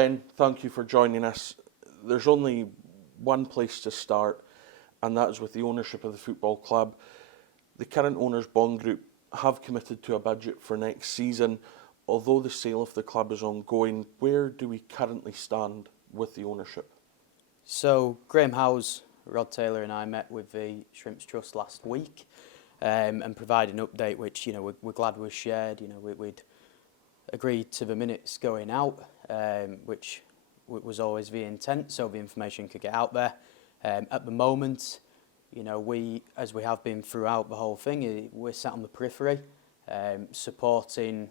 Ben, thank you for joining us. There's only one place to start, and that is with the ownership of the football club. The current owners' bond group have committed to a budget for next season. Although the sale of the club is ongoing, where do we currently stand with the ownership? So Graham Howes, Rod Taylor and I met with the Shrimps Trust last week and provided an update which we're glad was shared. We'd agreed to the minutes going out, which was always the intent, so the information could get out there. At the moment, we, as we have been throughout the whole thing, we're sat on the periphery, supporting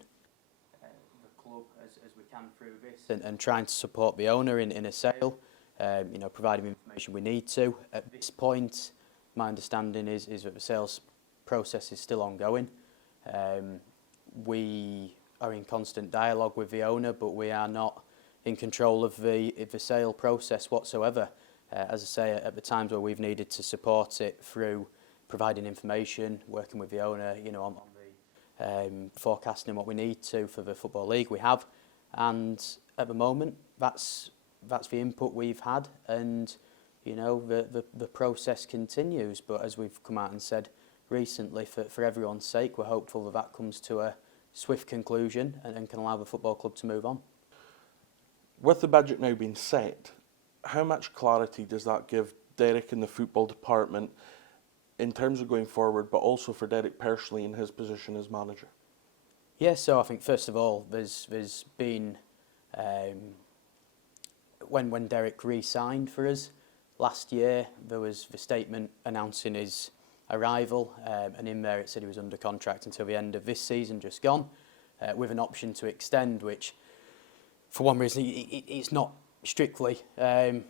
the club as we can through this, and trying to support the owner in a sale. Providing the information we need to. At this point, my understanding is that the sales process is still ongoing. We are in constant dialogue with the owner, but we are not in control of the sale process whatsoever. As I say, at the times where we've needed to support it through providing information, working with the owner, on the forecasting what we need to for the Football League, we have. And at the moment, that's the input we've had, and the process continues. But as we've come out and said recently, for everyone's sake, we're hopeful that comes to a swift conclusion and can allow the football club to move on. With the budget now being set, how much clarity does that give Derek in the football department in terms of going forward, but also for Derek personally in his position as manager? Yeah, so I think first of all, there's been when Derek re-signed for us last year, there was the statement announcing his arrival, and in there it said he was under contract until the end of this season, just gone, with an option to extend, which for one reason it's not strictly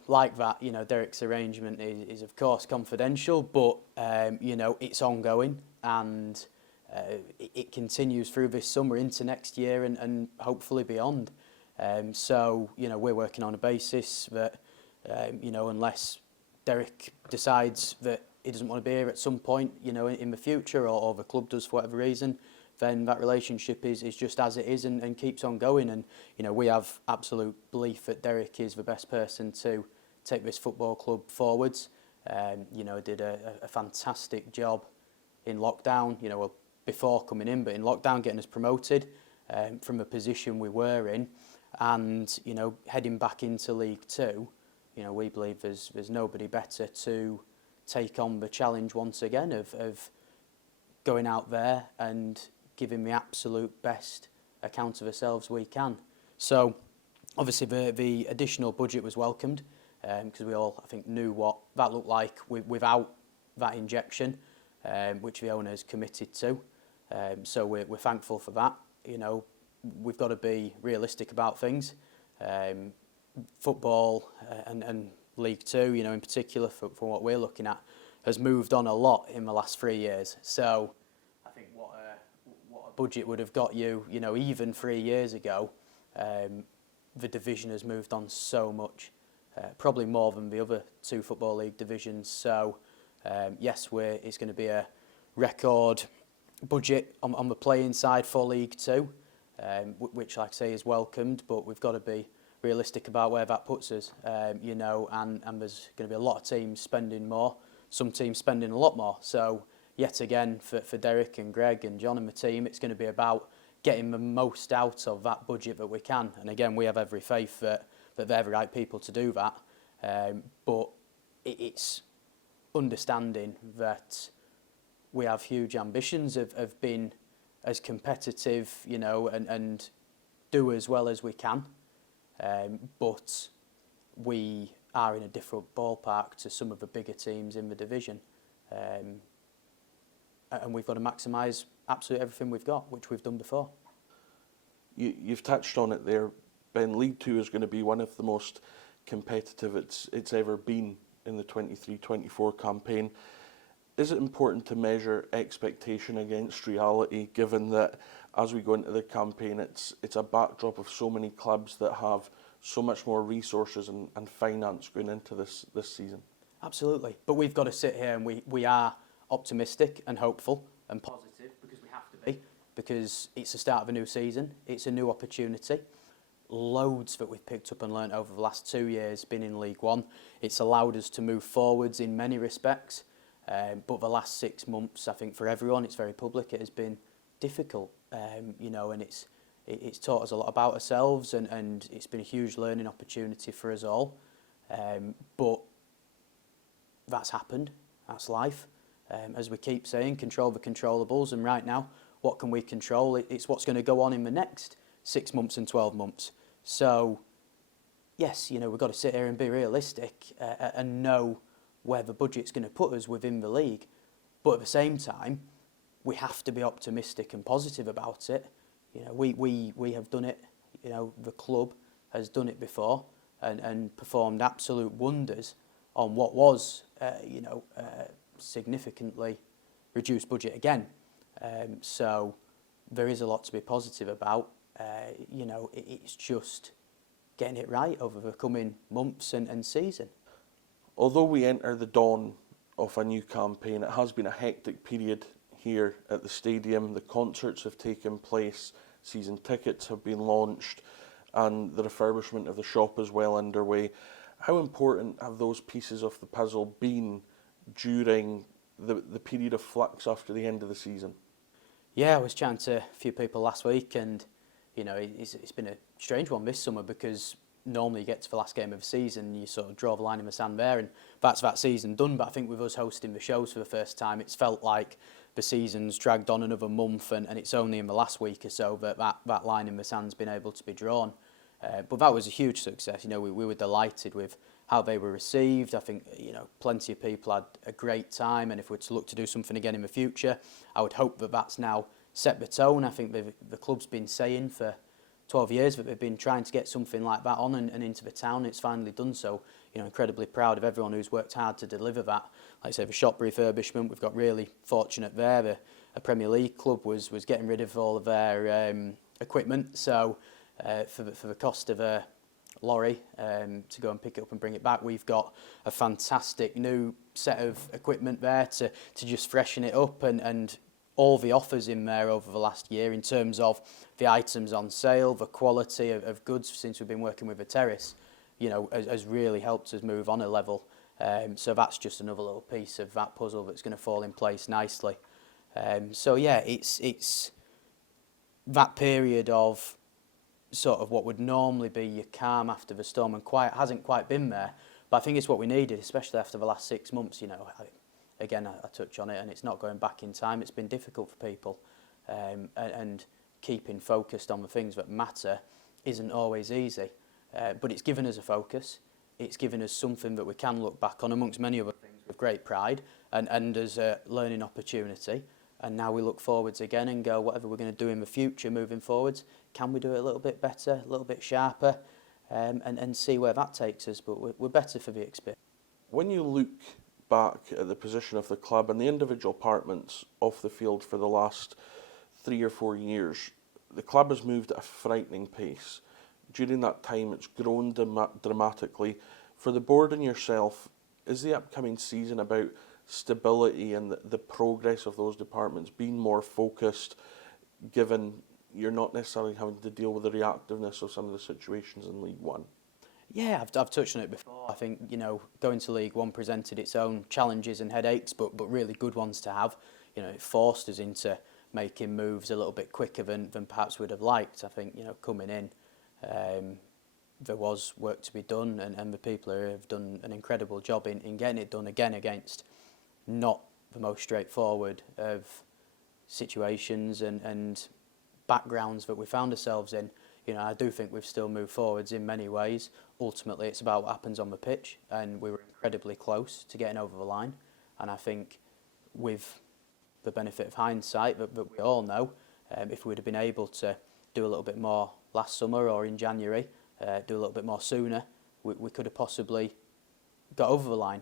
like that. Derek's arrangement is of course confidential, but it's ongoing, and it continues through this summer into next year and hopefully beyond. So we're working on a basis that unless Derek decides that he doesn't want to be here at some point in the future, or the club does for whatever reason, then that relationship is just as it is and keeps on going. And we have absolute belief that Derek is the best person to take this football club forwards. Did a fantastic job in lockdown, before coming in, but in lockdown getting us promoted from the position we were in. And heading back into League Two, we believe there's nobody better to take on the challenge once again of going out there and giving the absolute best account of ourselves we can. So obviously the additional budget was welcomed, because we all, I think, knew what that looked like without that injection, which the owners committed to. So we're thankful for that. We've got to be realistic about things. Football and League Two, in particular, for what we're looking at, has moved on a lot in the last 3 years. So I think what a budget would have got you, even 3 years ago, the division has moved on so much, probably more than the other two Football League divisions. So yes, it's going to be a record budget on the playing side for League Two. Which, like I say, is welcomed, but we've got to be realistic about where that puts us, and there's going to be a lot of teams spending more, some teams spending a lot more. So, yet again, for Derek and Greg and John and the team, it's going to be about getting the most out of that budget that we can. And again, we have every faith that they're the right people to do that, but it's understanding that we have huge ambitions of being as competitive, and do as well as we can. But we are in a different ballpark to some of the bigger teams in the division. And we've got to maximise absolutely everything we've got, which we've done before. You've touched on it there, Ben. League Two is going to be one of the most competitive it's ever been in the 23-24 campaign. Is it important to measure expectation against reality, given that as we go into the campaign, it's a backdrop of so many clubs that have so much more resources and finance going into this season? Absolutely. But we've got to sit here and we are optimistic and hopeful and positive, because we have to be, because it's the start of a new season. It's a new opportunity. loads that we've picked up and learnt over the last 2 years being in League One. It's allowed us to move forwards in many respects, but the last 6 months, I think for everyone, it's very public, it has been difficult, you know, and it's taught us a lot about ourselves, and it's been a huge learning opportunity for us all. But that's happened, that's life. As we keep saying, control the controllables, and right now, what can we control? It's what's going to go on in the next 6 months and 12 months. So, yes, you know, we've got to sit here and be realistic and know where the budget's going to put us within the league. But at the same time, we have to be optimistic and positive about it. You know, we have done it, you know, the club has done it before and performed absolute wonders on what was, you know, significantly reduced budget again. So there is a lot to be positive about. You know, it's just getting it right over the coming months and season. Although we enter the dawn of a new campaign, it has been a hectic period here at the stadium. The concerts have taken place, season tickets have been launched, and the refurbishment of the shop is well underway. How important have those pieces of the puzzle been during the period of flux after the end of the season? Yeah, I was chatting to a few people last week, and you know, it's been a strange one this summer, because normally you get to the last game of the season and you sort of draw the line in the sand there, and that's that season done. But I think with us hosting the shows for the first time, it's felt like the season's dragged on another month, and it's only in the last week or so that line in the sand's been able to be drawn. But that was a huge success. You know, we were delighted with how they were received. I think, you know, plenty of people had a great time, and if we're to look to do something again in the future, I would hope that that's now set the tone. I think the club's been saying for 12 years that they've been trying to get something like that on and into the town. It's finally done so. You know, incredibly proud of everyone who's worked hard to deliver that. Like I say, the shop refurbishment, we've got really fortunate there. A Premier League club was getting rid of all of their equipment, so for the cost of a lorry to go and pick it up and bring it back, we've got a fantastic new set of equipment there to just freshen it up, and all the offers in there over the last year in terms of the items on sale, the quality of goods since we've been working with the terrace, you know, has really helped us move on a level. So that's just another little piece of that puzzle that's going to fall in place nicely. So yeah, it's that period of sort of what would normally be your calm after the storm and quiet hasn't quite been there, but I think it's what we needed, especially after the last 6 months. You know, again, I touch on it, and it's not going back in time. It's been difficult for people, and keeping focused on the things that matter isn't always easy, but it's given us a focus. It's given us something that we can look back on amongst many other things with great pride, and as a learning opportunity. And now we look forwards again and go, whatever we're going to do in the future moving forwards, can we do it a little bit better, a little bit sharper, and see where that takes us. But we're better for the experience. When you look back at the position of the club and the individual departments off the field for the last 3 or 4 years, the club has moved at a frightening pace. During that time, it's grown dramatically. For the board and yourself, is the upcoming season about stability and the progress of those departments being more focused, given you're not necessarily having to deal with the reactiveness of some of the situations in League One? Yeah, I've touched on it before. I think, you know, going to League One presented its own challenges and headaches, but really good ones to have. You know, it forced us into making moves a little bit quicker than perhaps we'd have liked. I think, you know, coming in, there was work to be done, and the people who have done an incredible job in getting it done again against not the most straightforward of situations and backgrounds that we found ourselves in. You know, I do think we've still moved forwards in many ways. Ultimately, it's about what happens on the pitch, and we were incredibly close to getting over the line. And I think with the benefit of hindsight that we all know, if we'd have been able to do a little bit more last summer or in January, do a little bit more sooner, we could have possibly got over the line.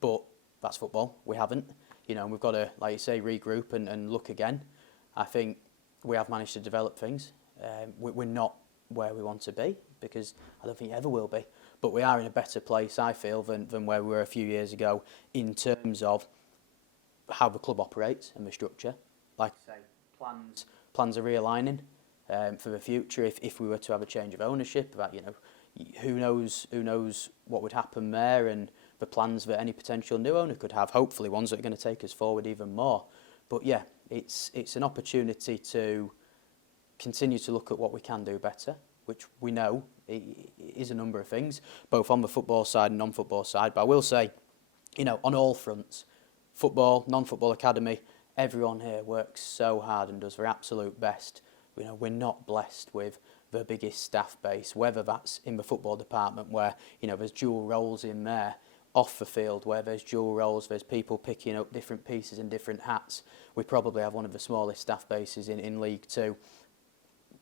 But that's football. We haven't. You know, and we've got to, like you say, regroup and look again. I think we have managed to develop things. We're not where we want to be, because I don't think you ever will be. But we are in a better place, I feel, than where we were a few years ago in terms of how the club operates and the structure. Like I say, plans are realigning. for the future if we were to have a change of ownership. About who knows what would happen there, and the plans that any potential new owner could have. Hopefully, ones that are going to take us forward even more. But yeah, it's an opportunity to continue to look at what we can do better, which we know is a number of things, both on the football side and non-football side. But I will say, on all fronts, football, non-football academy, everyone here works so hard and does their absolute best. We're not blessed with the biggest staff base, whether that's in the football department where, there's dual roles in there, off the field where there's dual roles, there's people picking up different pieces and different hats. We probably have one of the smallest staff bases in League Two,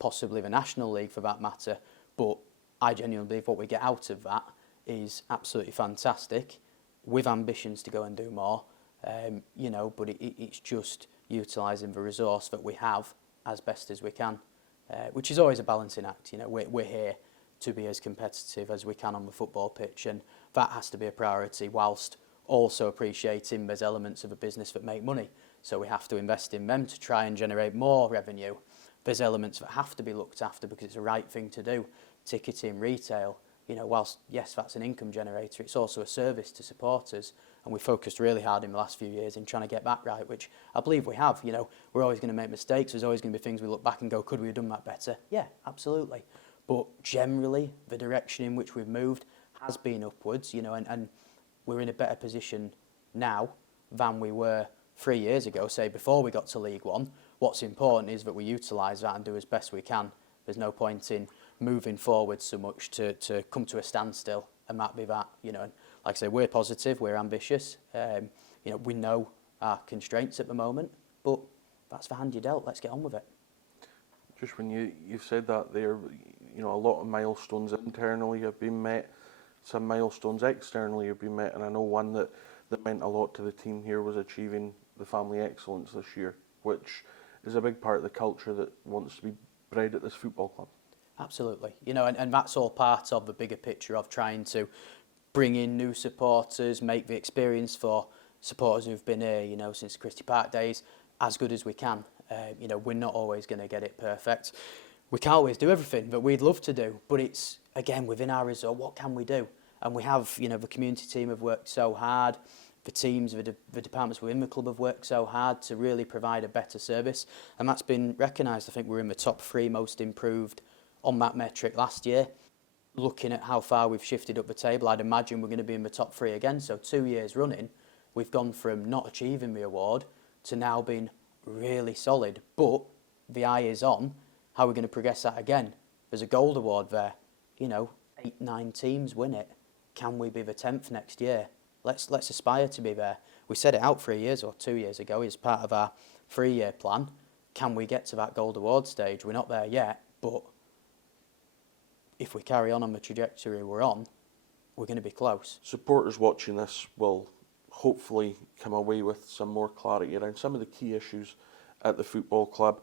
possibly the National League for that matter, but I genuinely believe what we get out of that is absolutely fantastic, with ambitions to go and do more, but it's just utilising the resource that we have as best as we can, which is always a balancing act. We're here to be as competitive as we can on the football pitch, and that has to be a priority, whilst also appreciating there's elements of a business that make money, so we have to invest in them to try and generate more revenue. There's elements that have to be looked after because it's the right thing to do, ticketing, retail. Whilst yes, that's an income generator, it's also a service to supporters, and we focused really hard in the last few years in trying to get that right, which I believe we have. We're always going to make mistakes. There's always going to be things we look back and go, could we have done that better? Yeah, absolutely. But generally, the direction in which we've moved has been upwards, and we're in a better position now than we were 3 years ago, say before we got to League One. What's important is that we utilise that and do as best we can. There's no point in moving forward so much to come to a standstill and that be that. And like I say, we're positive, we're ambitious. We know our constraints at the moment, but that's the hand you're dealt. Let's get on with it. Just when you've said that there, a lot of milestones internally have been met, some milestones externally have been met, and I know one that meant a lot to the team here was achieving the family excellence this year, which is a big part of the culture that wants to be bred at this football club. Absolutely. And that's all part of the bigger picture of trying to bring in new supporters, make the experience for supporters who've been here, since Christie Park days, as good as we can. We're not always going to get it perfect. We can't always do everything that we'd love to do, but it's, again, within our resort, what can we do? And we have, the community team have worked so hard, the teams, the departments within the club have worked so hard to really provide a better service, and that's been recognised. I think we're in the top 3 most improved on that metric last year. Looking at how far we've shifted up the table, I'd imagine we're going to be in the top 3 again. So 2 years running, we've gone from not achieving the award to now being really solid. But the eye is on how we're going to progress that again. There's a gold award there. 8, 9 teams win it. Can we be the 10th next year? Let's aspire to be there. We set it out 3 years or 2 years ago as part of our 3-year plan. Can we get to that gold award stage? We're not there yet, but if we carry on the trajectory we're on, we're going to be close. Supporters watching this will hopefully come away with some more clarity around some of the key issues at the football club.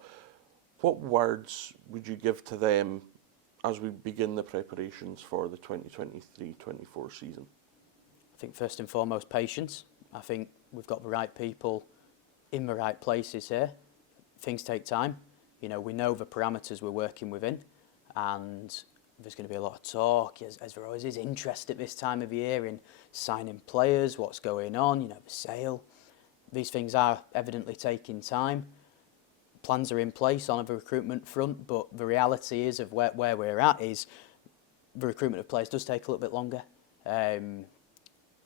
What words would you give to them as we begin the preparations for the 2023-24 season? I think first and foremost, patience. I think we've got the right people in the right places here. Things take time. We know the parameters we're working within, and there's going to be a lot of talk, as there always is, interest at this time of year in signing players, what's going on, the sale. These things are evidently taking time. Plans are in place on the recruitment front, but the reality is of where we're at is the recruitment of players does take a little bit longer.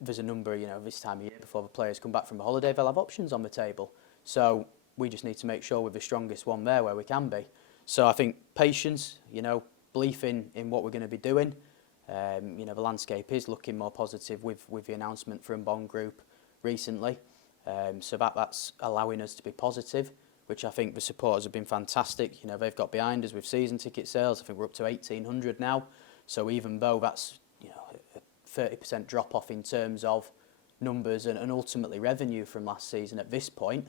There's a number, this time of year before the players come back from the holiday, they'll have options on the table. So we just need to make sure we're the strongest one there where we can be. So I think patience, belief in what we're going to be doing. The landscape is looking more positive with the announcement from Bond Group recently. So that's allowing us to be positive, which I think the supporters have been fantastic. They've got behind us with season ticket sales. I think we're up to 1,800 now. So even though that's a 30% drop off in terms of numbers and ultimately revenue from last season at this point,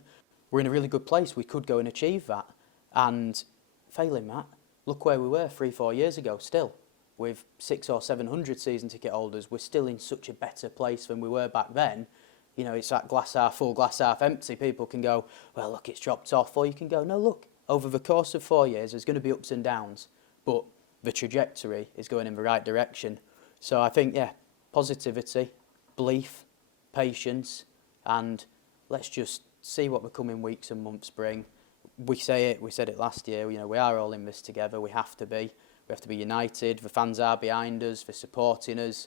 we're in a really good place. We could go and achieve that. And failing that, look where we were 3-4 years ago still. With 600 or 700 season ticket holders, we're still in such a better place than we were back then. It's that glass half full, glass half empty. People can go, well, look, it's dropped off. Or you can go, no, look, over the course of 4 years, there's going to be ups and downs, but the trajectory is going in the right direction. So I think, yeah, positivity, belief, patience, and let's just see what the coming weeks and months bring. We said it last year, we are all in this together, we have to be. We have to be united, the fans are behind us, they're supporting us.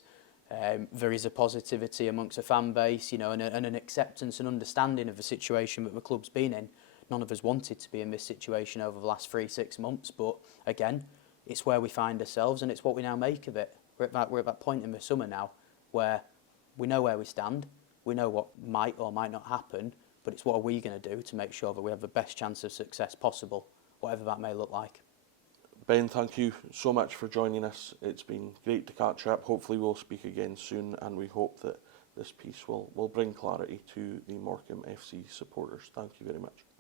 There is a positivity amongst the fan base, and an acceptance and understanding of the situation that the club's been in. None of us wanted to be in this situation over the last 3-6 months, but again, it's where we find ourselves and it's what we now make of it. We're at that point in the summer now where we know where we stand, we know what might or might not happen, but it's what are we going to do to make sure that we have the best chance of success possible, whatever that may look like. Ben, thank you so much for joining us. It's been great to catch up. Hopefully we'll speak again soon, and we hope that this piece will bring clarity to the Morecambe FC supporters. Thank you very much.